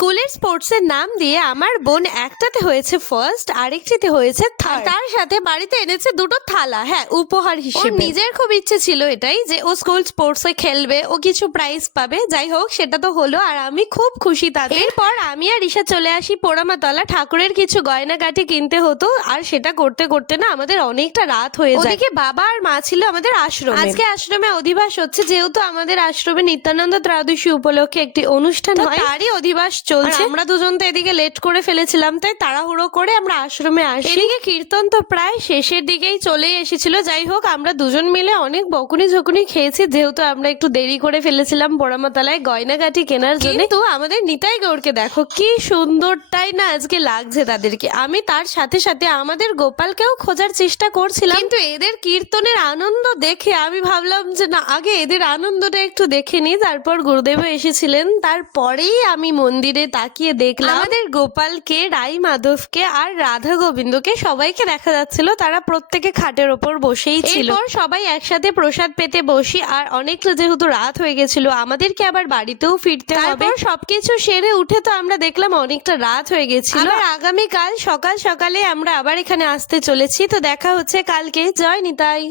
স্কুলের স্পোর্টসের নাম দিয়ে আমার বোন একটাতে হয়েছে ফার্স্ট, আরেকটিতে হয়েছে থার্ড। তার সাথে বাড়িতে এনেছে দুটো থালা, হ্যাঁ, উপহার হিসেবে। ওর নিজের খুব ইচ্ছে ছিল এটাই যে ও স্কুল স্পোর্টসে খেলবে, ও কিছু প্রাইজ পাবে। যাই হোক, সেটা তো হলো, আর আমি খুব খুশি তাতে। এরপর আমি আর ঈশা চলে আসি পোড়ামাতলা। ঠাকুরের কিছু গয়নাগাটি কিনতে হতো, আর সেটা করতে করতে না আমাদের অনেকটা রাত হয়ে যায়। ওদিকে বাবা আর মা ছিল আমাদের আশ্রমে। আজকে আশ্রমে অধিবাস হচ্ছে, যেহেতু আমাদের আশ্রমে নিত্যানন্দ ত্রয়োদশী উপলক্ষে একটি অনুষ্ঠান হয়, তারই অধিবাস চলছে। আমরা দুজন তো এদিকে লেট করে ফেলেছিলাম, তাই তাড়াহুড়ো করে আমরা আশ্রমে আসি। এদিকে কীর্তন তো প্রায় শেষের দিকেই চলে এসেছিল। যাই হোক, আমরা দুজন মিলে অনেক বকুনি ঝকুনি খেয়েছি, যেহেতু আমরা একটু দেরি করে ফেলেছিলাম পোড়ামাতলায় গয়নাগাটি কেনার জন্য। কিন্তু আমাদের নিতাই গৌড়কে দেখো কি সুন্দরটাই না আজকে লাগছে তাদেরকে। আমি তার সাথে সাথে আমাদের গোপালকেও খোঁজার চেষ্টা করছিলাম, কিন্তু এদের কীর্তনের আনন্দ দেখে আমি ভাবলাম যে না, আগে এদের আনন্দটা একটু দেখে নি, তারপর গুরুদেবও এসেছিলেন। তারপরেই আমি মন্দিরে তাকিয়ে দেখলাম আমাদের গোপালকে, রাই মাধবকে আর রাধা গোবিন্দকে সবাইকে দেখা যাচ্ছিল। তারা প্রত্যেকে খাটের ওপর বসেই ছিল। এরপর সবাই একসাথে প্রসাদ পেতে বসি, আর অনেকটা যেহেতু রাত হয়ে গেছিল, আমাদেরকে আবার বাড়িতেও ফিরতে হবে। সবকিছু সেরে উঠে তো আমরা দেখলাম অনেকটা রাত হয়ে গেছিল। আর আগামীকাল সকাল সকালে আমরা আবার এখানে আসতে চলেছি। তো দেখা হচ্ছে কালকে। জয় নিতাই।